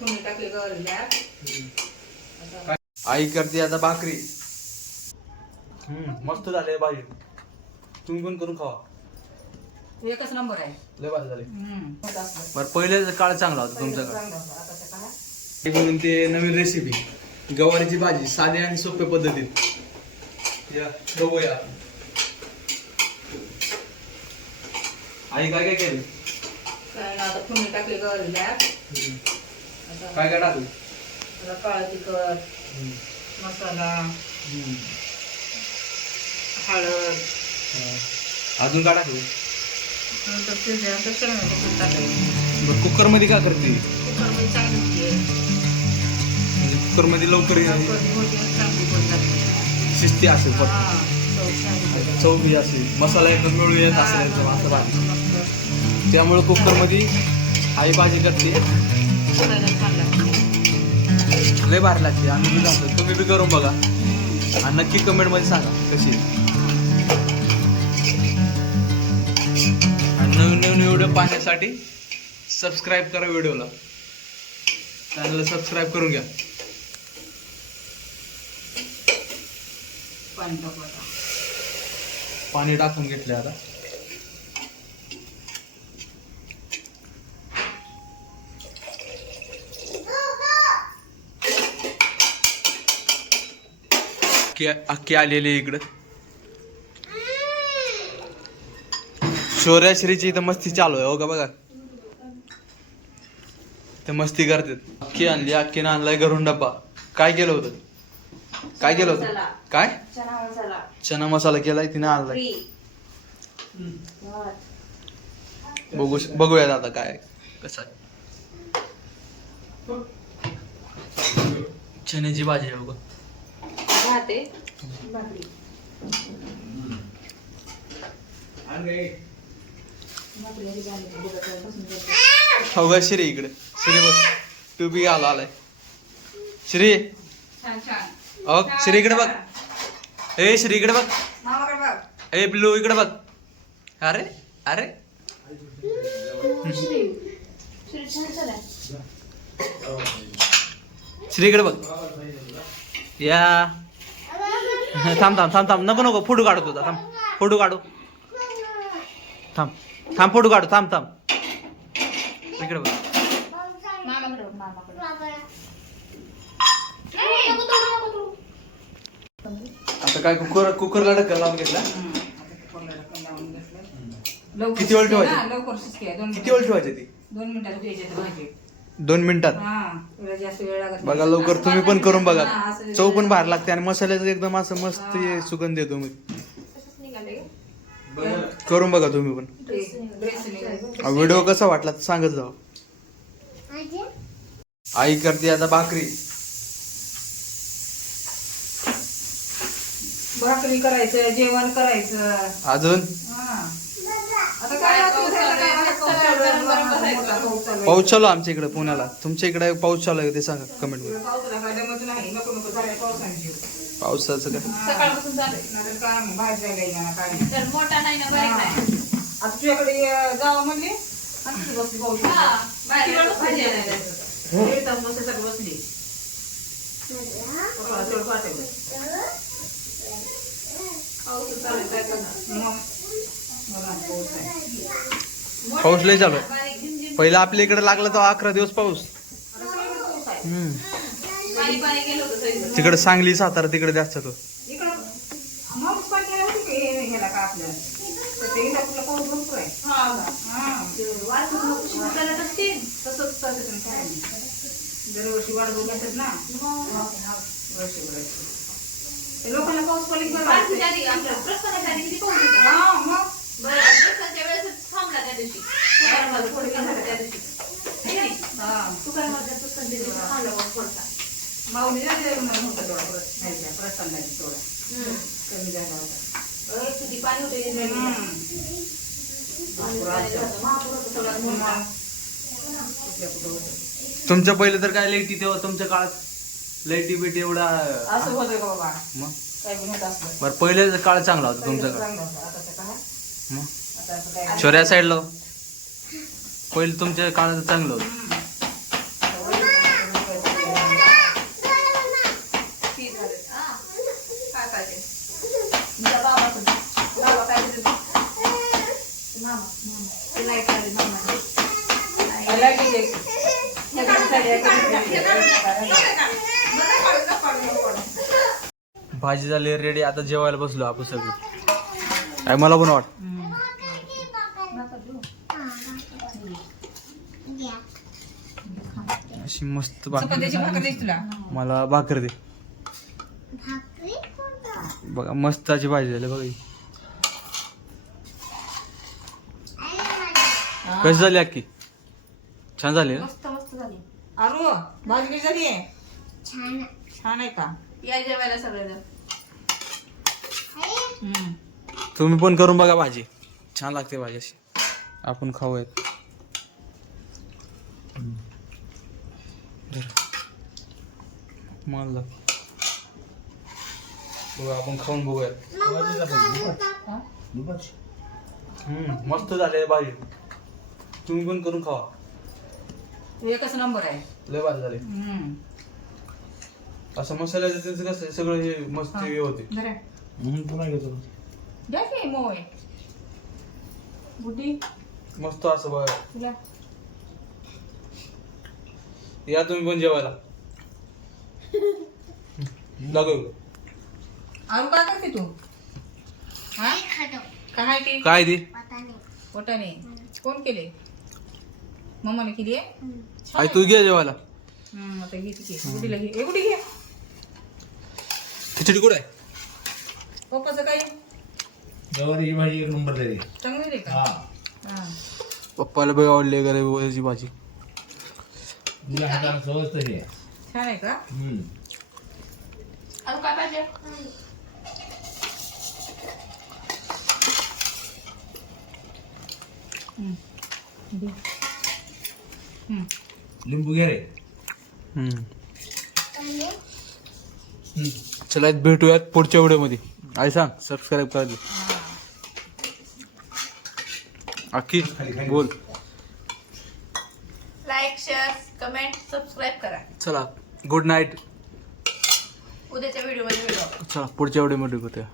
फोडणी टाकली गवारीला. आई करते आता भाकरी. मस्त झाले भाजी. तुम्ही पण करून खावा. एकच नंबर आहे. लय भारी झाले. बरं पहिले काळ चांगला होता तुमचा काळ. चांगलं होतं. आताचं काय? म्हणून ते नवीन रेसिपी गवारीची भाजी साध्या आणि सोप्या पद्धतीत. या बघूया आई काय काय केलं. काय ना आता फोडणी टाकली गवारीला. काय काय टाकलं. काळं तिखट, मसाला, हळद. अजून काय टाकलं. नंतर शिजल्यानंतर शेंगदाणे टाकायचे. कुकर मध्ये काय करते. कुकरमध्ये चांगली कुकर मध्ये लवकर चांगली शिस्ती असेल चव बी असेल मसाला एकदम मिळून येत असेल असं भाजी. त्यामुळे कुकर मध्ये आई भाजी करते. लय भारी लागते. आम्ही बी जातो. तुम्ही बी करून बघा आणि नक्की कमेंट मध्ये सांगा कशी. आणि नवीन नवीन व्हिडिओ पाहण्यासाठी सबस्क्राईब करा. व्हिडिओला चॅनलला सबस्क्राईब करून घ्या. पाणी टाकून घेतले आता. अख्खी आलेली इकडं. शौर्याश्रीची इथं मस्ती चालू आहे. हो का बघा ते मस्ती करतात. अख्खी आणली. अख्खीनं आणलाय घरून डब्बा. काय केलं होतं. काय केलं होतं. काय चना मसाला केलाय तिने आणलाय. बघूयात आता काय कसं आहे. चण्याची भाजी आहे बघा. हो का श्री इकडे. श्री बघ तू बी आलाय. श्री ओ श्री इकडे बघ. ए श्री इकडे बघ. ए ब्लू इकडे बघ. अरे अरे श्री इकडे बघ. या थांब थांब थांब थांब नको नको फोटो काढतो होता. थांब फोटो काढू. थांब थांब फोटो काढू. थांब थांब इकडे बघ. आता काय कुकरला ढक्कन लावून घेतला. किती वेळ ठेवायची. लवकर शिजते. किती वेळ ठेवायची ती. 2 मिनिटात द्यायची भाजी. 2 मिनिटात. जास्त वेळ लागत बघा लवकर तुम्ही पण करून बघा. चव पण बाहेर लागते आणि मसाल्याचं एकदम असं मस्त सुगंध येतो. मी करून बघा तुम्ही पण. व्हिडिओ कसा वाटला सांगत जाऊ. आई करते आता भाकरी. भाकरी करायचं, जेवण करायचं. अजून आता काय पाऊस चालू आमच्या इकडे पुण्याला. तुमच्या इकडे पाऊस चालू आहे ते सांगा कमेंट मध्ये. पावसाचं काय सकाळपासून मोठा नाही ना बारीक नाही. आता तुझ्याकडे जावं म्हणले बसली. पाऊस लय चालू आहे. पहिला आपल्या इकडे लागला तर 11 दिवस पाऊस. तिकडे सांगली सातारा तिकडे जास्त तो. दरवर्षी वाढ बघतात ना. लोकांना पाऊस पडली माऊली होता प्रसन्नाची थोडा कमी झाला होता. किती पाणी होते. तुमच्या पहिले तर काय लाईटी तेव्हा तुमच्या काळात लाईटी बिटी एवढा असं होतं का बाबा. मग काय होत असलं. बरं पहिले काळ चांगला होता तुमचा काळ. मग छोऱ्या साईडला पहिले तुमच्या काळात चांगलं होतं. भाजी झाली रेडी. आता जेवायला बसलो आपण सगळं. काय मला पण वाट अशी मस्त मला भाकर दे बघा. मस्त अशी भाजी झाली बघा. कशी झाली अक्की? छान झाली ना? अरू भाजी कशी झाली आहे? छान आहे का? या जेवायला सगळेजण. तुम्ही पण करून बघा भाजी. छान लागते भाजी अशी. आपण खाऊयात. मला बघा आपण खाऊन बघूयात. मस्त झाले भाजी. तुम्ही पण करून खावा. एकच नंबर आहे. लय भाजी झाली. असं मसाल्याचं त्याचं कसं सगळं हे मस्त हे होते. पुन्हा घेतो मस्त असं बघा. या तुम्ही पण जेवायला. लागू अरू काय करते तू? काय ते? काय ती? पोटाने. कोण केले? मम्माने केली आहे. आई तू घे जेवायला. आता घे ती घे. गुडीला घे. ए गुडी घे. खिचडी कुठे आहे? पप्पाचं काही गवारीची भाजी एक नंबर झाली. चांगली रे का? पप्पाला बघ आवडली गवारीची भाजी. तुझ्या हाताला सहज तरी आहे. छान आहे का? अजून काय पाहिजे? लिंबू घे रे. चला भेटूयात पुढच्या व्हिडिओमध्ये. आई सांग सबस्क्राईब करायला. अक्की बोल. लाईक, शेअर, कमेंट, सबस्क्राईब करा. चला गुड नाईट. उद्याच्या व्हिडिओमध्ये भेटू. चला पुढच्या व्हिडिओमध्ये भेटूया.